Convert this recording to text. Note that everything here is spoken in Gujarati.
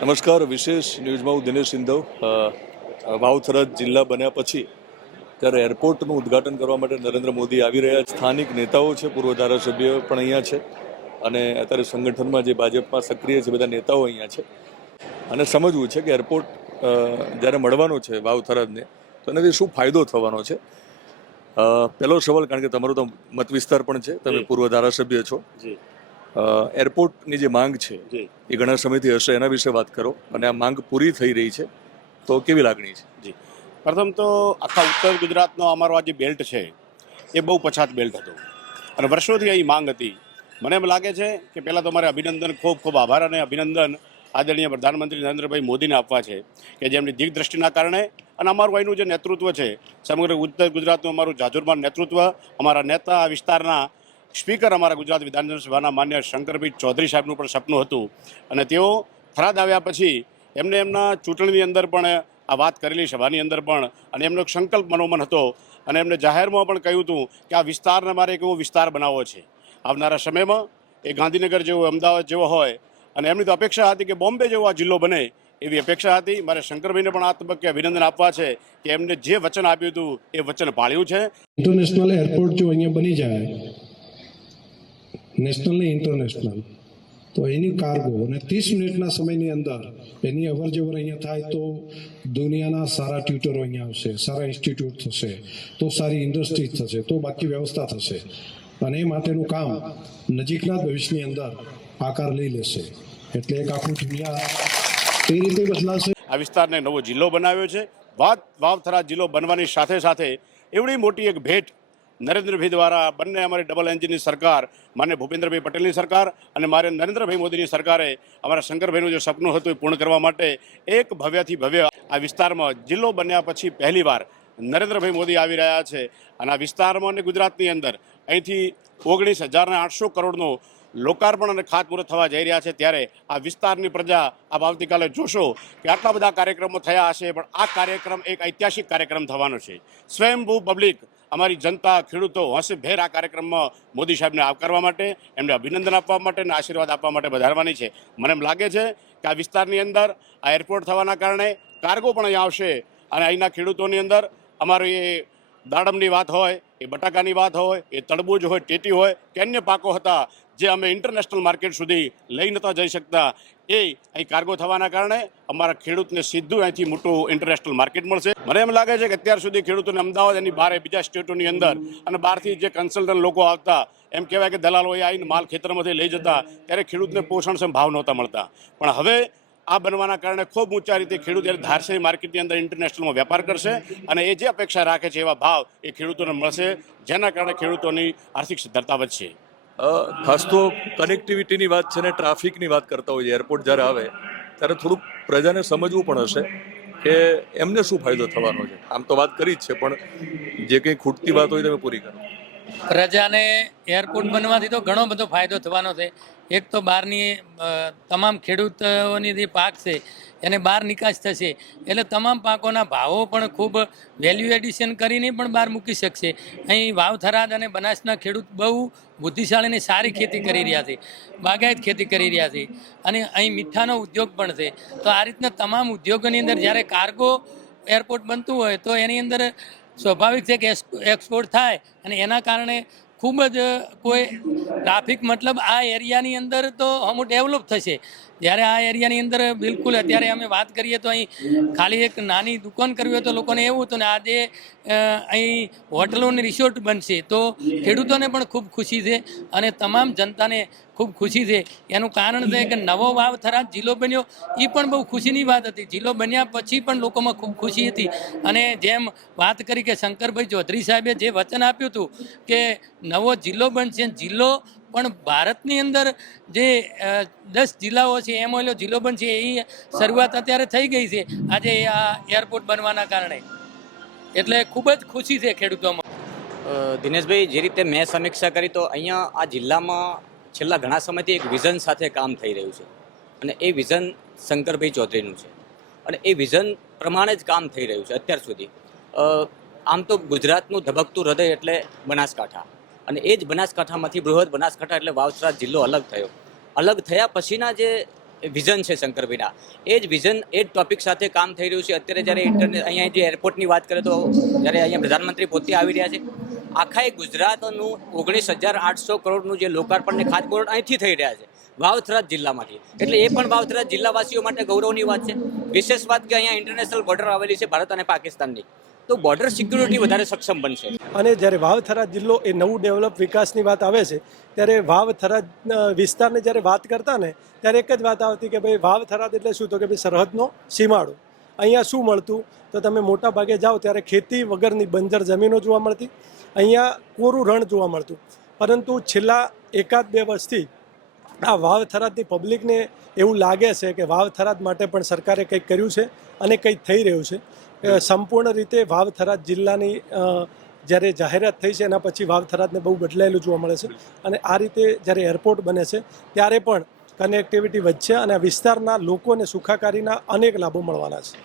નમસ્કાર. વિશેષ ન્યૂઝમાં હું દિનેશ સિંધવ. વાવ-થરાદ જિલ્લા બન્યા પછી ત્યારે એરપોર્ટનું ઉદ્ઘાટન કરવા માટે નરેન્દ્ર મોદી આવી રહ્યા છે. સ્થાનિક નેતાઓ છે, પૂર્વ ધારાસભ્ય પણ અહીંયા છે અને અત્યારે સંગઠનમાં જે ભાજપમાં સક્રિય છે બધા નેતાઓ અહીંયા છે. અને સમજવું છે કે એરપોર્ટ જ્યારે મળવાનો છે વાવ-થરાદને તો એનાથી શું ફાયદો થવાનો છે. પહેલો સવાલ, કારણ કે તમારો તો મત વિસ્તાર પણ છે, તમે પૂર્વ ધારાસભ્ય છો, એરપોર્ટની જે માંગ છે એ ઘણા સમયથી હશે, એના વિશે વાત કરો. અને આ માંગ પૂરી થઈ રહી છે તો કેવી લાગણી છે? જી, પ્રથમ તો આખા ઉત્તર ગુજરાતનો અમારો આ જે બેલ્ટ છે એ બહુ પછાત બેલ્ટ હતો અને વર્ષોથી અહીં માંગ હતી. મને એમ લાગે છે કે પહેલાં તો મારે અભિનંદન, ખૂબ ખૂબ આભાર અને અભિનંદન આદરણીય પ્રધાનમંત્રી નરેન્દ્રભાઈ મોદીને આપવા છે કે જેમની દિગ્દ્રષ્ટિના કારણે અને અમારું અહીંનું જે નેતૃત્વ છે, સમગ્ર ઉત્તર ગુજરાતનું અમારું જાજરમાન નેતૃત્વ, અમારા નેતા, આ વિસ્તારના સ્પીકર, અમારા ગુજરાત વિધાનસભાના માન્ય શંકરભાઈ ચૌધરી સાહેબનું પણ સપનું હતું અને તેઓ થરાદ આવ્યા પછી એમને એમના ચૂંટણીની અંદર પણ આ વાત કરેલી, સભાની અંદર પણ, અને એમનો એક સંકલ્પ મનોમન હતો અને એમને જાહેરમાં પણ કહ્યું હતું કે આ વિસ્તારને મારે એક એવો વિસ્તાર બનાવવો છે આવનારા સમયમાં, એ ગાંધીનગર જેવો, અમદાવાદ જેવો હોય. અને એમની તો અપેક્ષા હતી કે બોમ્બે જેવો આ જિલ્લો બને, એવી અપેક્ષા હતી. મારે શંકરભાઈને પણ આ તબક્કે અભિનંદન આપવા છે કે એમને જે વચન આપ્યું હતું એ વચન પાળ્યું છે. ઇન્ટરનેશનલ એરપોર્ટ જો અહીંયા બની જાય, નેશનલ ને ઇન્ટરનેશનલ, તો એની કાર્ગો અને 30 મિનિટના સમયની અંદર એની અવર જવર અહીંયા થાય તો દુનિયાના સારા ટ્યુટરો અહીંયા આવશે, સારા ઇન્સ્ટિટ્યૂટ થશે, તો સારી ઇન્ડસ્ટ્રી થશે, તો બાકી વ્યવસ્થા થશે અને એ માટેનું કામ નજીકના ભવિષ્યની અંદર આકાર લઈ લેશે. એટલે એક આખું દુનિયા એ રીતે બદલાશે. આ વિસ્તારને નવો જિલ્લો બનાવ્યો છે. વાવ-થરાદ જિલ્લો બનવાની સાથે સાથે એવડી મોટી એક ભેટ નરેન્દ્રભાઈ દ્વારા, બંને અમારી ડબલ એન્જિનની સરકાર, માન્ય ભૂપેન્દ્રભાઈ પટેલની સરકાર અને મારે નરેન્દ્રભાઈ મોદીની સરકારે અમારા શંકરભાઈનું જે સપનું હતું એ પૂર્ણ કરવા માટે એક ભવ્યથી ભવ્ય આ વિસ્તારમાં જિલ્લો બન્યા પછી પહેલીવાર નરેન્દ્રભાઈ મોદી આવી રહ્યા છે. અને આ વિસ્તારમાં અને ગુજરાતની અંદર અહીંથી 19,800 કરોડનો લોકાર્પણ અને ખાતમુહૂર્ત થવા જઈ રહ્યા છે. ત્યારે આ વિસ્તારની પ્રજા આપ આવતીકાલે જોશો કે આટલા બધા કાર્યક્રમો થયા હશે, પણ આ કાર્યક્રમ એક ઐતિહાસિક કાર્યક્રમ થવાનો છે. સ્વયંભૂ પબ્લિક, અમારી જનતા, ખેડૂતો હોંશભેર આ કાર્યક્રમમાં મોદી સાહેબને આવકારવા માટે, એમને અભિનંદન આપવા માટે અને આશીર્વાદ આપવા માટે વધારવાની છે. મને એમ લાગે છે કે આ વિસ્તારની અંદર આ એરપોર્ટ થવાના કારણે કાર્ગો પણ અહીં આવશે અને અહીંના ખેડૂતોની અંદર અમારી એ દાડમની વાત હોય, એ બટાકાની વાત હોય, એ તરબૂચ હોય, ટેટી હોય કે અન્ય પાકો હતા જે અમે ઇન્ટરનેશનલ માર્કેટ સુધી લઈ નહોતા જઈ શકતા, એ અહીં કાર્ગો થવાના કારણે અમારા ખેડૂતને સીધું અહીંથી મોટું ઇન્ટરનેશનલ માર્કેટ મળશે. મને એમ લાગે છે કે અત્યાર સુધી ખેડૂતોને અમદાવાદ, એની બહાર, બીજા સ્ટેટોની અંદર અને બહારથી જે કન્સલ્ટન્ટ લોકો આવતા, એમ કહેવાય કે દલાલોએ આવીને માલ ખેતરમાંથી લઈ જતા, ત્યારે ખેડૂતને પોષણક્ષમ ભાવ નહોતા મળતા. પણ હવે આ બનવાના કારણે ખૂબ ઊંચા રીતે ખેડૂત ધારસરી માર્કેટની અંદર ઇન્ટરનેશનલમાં વેપાર કરશે અને એ જે અપેક્ષા રાખે છે એવા ભાવ એ ખેડૂતોને મળશે, જેના કારણે ખેડૂતોની આર્થિક સદ્ધરતા વધશે. ખાસ તો કનેક્ટિવિટીની વાત છે ને ટ્રાફિકની વાત કરતા હોય, એરપોર્ટ જ્યારે આવે ત્યારે થોડુંક પ્રજાને સમજવું પણ હશે કે એમને શું ફાયદો થવાનો છે. આમ તો વાત કરી જ છે, પણ જે કંઈ ખૂટતી વાત હોય તમે પૂરી કરો. પ્રજાને એરપોર્ટ બનવાથી તો ઘણો બધો ફાયદો થવાનો છે. એક તો બહારની તમામ ખેડૂતોની જે પાક છે એને બહાર નિકાસ થશે, એટલે તમામ પાકોના ભાવો પણ ખૂબ વેલ્યુ એડિશન કરીને પણ બહાર મૂકી શકશે. અહીં વાવ-થરાદ અને બનાસના ખેડૂત બહુ બુદ્ધિશાળીને સારી ખેતી કરી રહ્યા છે, બાગાયત ખેતી કરી રહ્યા છે અને અહીં મીઠાનો ઉદ્યોગ પણ છે. તો આ રીતના તમામ ઉદ્યોગોની અંદર જ્યારે કાર્ગો એરપોર્ટ બનતું હોય તો એની અંદર સ્વાભાવિક છે કે એક્સપોર્ટ થાય અને એના કારણે ખૂબ જ કોઈ ટ્રાફિક, મતલબ આ એરિયાની અંદર તો અમુક ડેવલપ થશે. જ્યારે આ એરિયાની અંદર બિલકુલ અત્યારે અમે વાત કરીએ તો અહીં ખાલી એક નાની દુકાન કરવી હોય તો લોકોને એવું હતું ને આજે અહીં હોટલોની રિસોર્ટ બનશે તો ખેડૂતોને પણ ખૂબ ખુશી છે અને તમામ જનતાને ખૂબ ખુશી છે. એનું કારણ છે કે નવો વાવ-થરાદ જિલ્લો બન્યો, એ પણ બહુ ખુશીની વાત હતી. જિલ્લો બન્યા પછી પણ લોકોમાં ખૂબ ખુશી હતી અને જેમ વાત કરી કે શંકરભાઈ ચૌધરી સાહેબે જે વચન આપ્યું હતું કે નવો જિલ્લો બનશે, જિલ્લો પણ ભારતની અંદર જે 10 જિલ્લાઓ છે એમાં જિલ્લો બનશે, એ શરૂઆત અત્યારે થઈ ગઈ છે આજે આ એરપોર્ટ બનવાના કારણે. એટલે ખૂબ જ ખુશી છે ખેડૂતોમાં. દિનેશભાઈ, જે રીતે મેં સમીક્ષા કરી તો અહીંયા આ જિલ્લામાં છેલ્લા ઘણા સમયથી એક વિઝન સાથે કામ થઈ રહ્યું છે અને એ વિઝન શંકરભાઈ ચૌધરીનું છે અને એ વિઝન પ્રમાણે જ કામ થઈ રહ્યું છે અત્યાર સુધી. આમ તો ગુજરાતનું ધબકતું હૃદય એટલે બનાસકાંઠા, અને એ જ બનાસકાંઠામાંથી બૃહદ બનાસકાંઠા એટલે વાવ-થરાદ જિલ્લો અલગ થયો. અલગ થયા પછીના જે વિઝન છે શંકરભાઈના, એ જ વિઝન એ જ ટોપિક સાથે કામ થઈ રહ્યું છે. અત્યારે જ્યારે ઇન્ટરનેટ અહીંયા જે એરપોર્ટની વાત કરીએ તો જ્યારે અહીંયા પ્રધાનમંત્રી પોતે આવી રહ્યા છે, આખા એ ગુજરાતનું 19,800 કરોડનું જે લોકાર્પણ ને ખાતમુહૂર્ત અહીંથી થઈ રહ્યા છે, વાવથરાજ જિલ્લામાંથી. એટલે એ પણ વાવથરાજ જિલ્લાવાસીઓ માટે ગૌરવની વાત છે. વિશેષ વાત કે અહીંયા ઇન્ટરનેશનલ બોર્ડર આવેલી છે ભારત અને પાકિસ્તાનની, તો બોર્ડર સિક્યુરિટી વધારે સક્ષમ બનશે. અને જ્યારે વાવ-થરાદ જિલ્લો એ નવું ડેવલપ વિકાસની વાત આવે છે, ત્યારે વાવ-થરાદ વિસ્તારની જ્યારે વાત કરતા ને ત્યારે એક જ વાત આવતી કે ભાઈ વાવ-થરાદ એટલે શું, તો કે ભાઈ સરહદનો સીમાડો. અહીંયા શું મળતું, તો તમે મોટા ભાગે જાઓ ત્યારે ખેતી વગરની બંજર જમીનો જોવા મળતી, અહીંયા કોરું રણ જોવા મળતું. પરંતુ છેલ્લા 1-2 વર્ષથી આ વાવ-થરાદની પબ્લિકને એવું લાગે છે કે વાવ-થરાદ માટે પણ સરકારે કંઈક કર્યું છે અને કંઈક થઈ રહ્યું છે. સંપૂર્ણ રીતે વાવ-થરાદ જિલ્લાની જ્યારે જાહેરાત થઈ છે એના પછી વાવ-થરાદને બહુ બદલાયેલું જોવા મળે છે. અને આ રીતે જ્યારે એરપોર્ટ બને છે ત્યારે પણ કનેક્ટિવિટી વધશે અને આ વિસ્તારના લોકોને સુખાકારીના અનેક લાભો મળવાના છે.